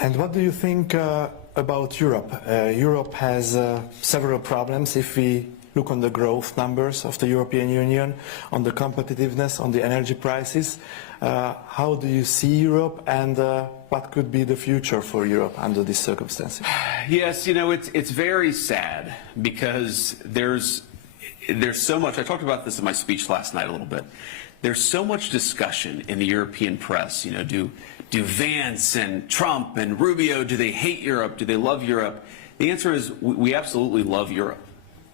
And what do you think about Europe? Europe has several problems if we look on the growth numbers of the European Union, on the competitiveness, on the energy prices. How do you see Europe, and what could be the future for Europe under these circumstances? Yes, you know, it's very sad because there's so much. I talked about this in my speech last night a little bit. There's so much discussion in the European press. You know, do Vance and Trump and Rubio, do they hate Europe? Do they love Europe? The answer is we absolutely love Europe.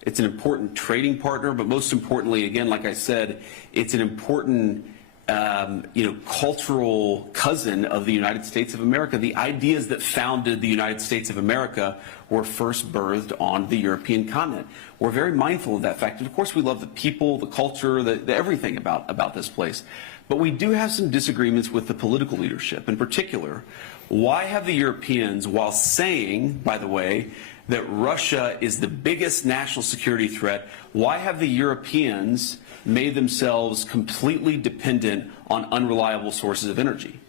It's an important trading partner, but most importantly, again, like I said, it's an important cultural cousin of the United States of America. The ideas that founded the United States of America were first birthed on the European continent. We're very mindful of that fact. And of course, we love the people, the culture, the everything about this place. But we do have some disagreements with the political leadership. In particular, why have the Europeans, while saying, by the way, that Russia is the biggest national security threat, why have the Europeans made themselves completely dependent on unreliable sources of energy?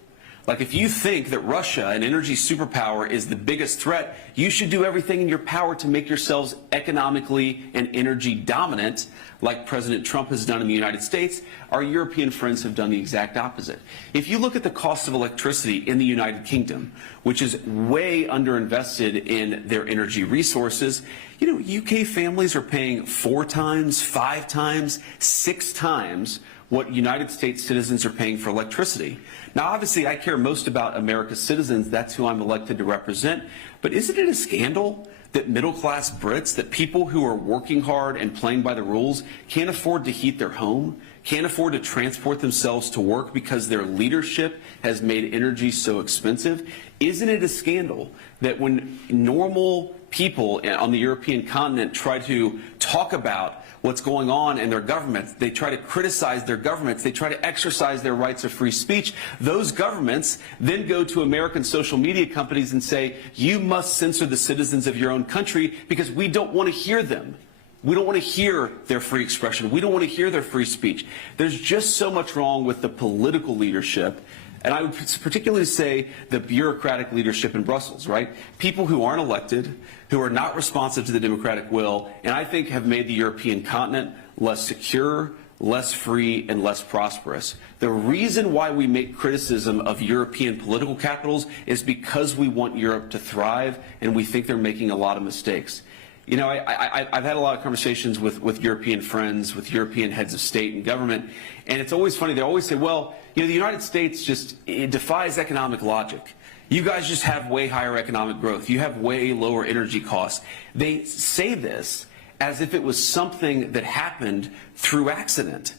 Like, if you think that Russia, an energy superpower, is the biggest threat, you should do everything in your power to make yourselves economically and energy dominant, like President Trump has done in the United States. Our European friends have done the exact opposite. If you look at the cost of electricity in the United Kingdom, which is way underinvested in their energy resources, you know, UK families are paying 4 times, 5 times, 6 times what United States citizens are paying for electricity. Now, obviously, I care most about America's citizens. That's who I'm elected to represent. But isn't it a scandal that middle-class Brits, that people who are working hard and playing by the rules, can't afford to heat their home, can't afford to transport themselves to work because their leadership has made energy so expensive? Isn't it a scandal that when normal people on the European continent try to talk about what's going on in their governments, they try to criticize their governments, they try to exercise their rights of free speech, those governments then go to American social media companies and say, you must censor the citizens of your own country because we don't want to hear them. We don't want to hear their free expression. We don't want to hear their free speech. There's just so much wrong with the political leadership. And I would particularly say the bureaucratic leadership in Brussels, right? People who aren't elected, who are not responsive to the democratic will, and I think have made the European continent less secure, less free, and less prosperous. The reason why we make criticism of European political capitals is because we want Europe to thrive, and we think they're making a lot of mistakes. You know, I've had a lot of conversations with European friends, with European heads of state and government, and it's always funny. They always say, well, you know, the United States it defies economic logic. You guys just have way higher economic growth. You have way lower energy costs. They say this as if it was something that happened through accident,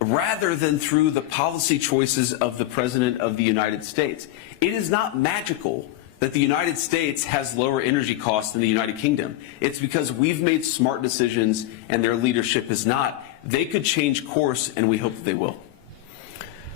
rather than through the policy choices of the President of the United States. It is not magical that the United States has lower energy costs than the United Kingdom. It's because we've made smart decisions and their leadership is not. They could change course, and we hope that they will.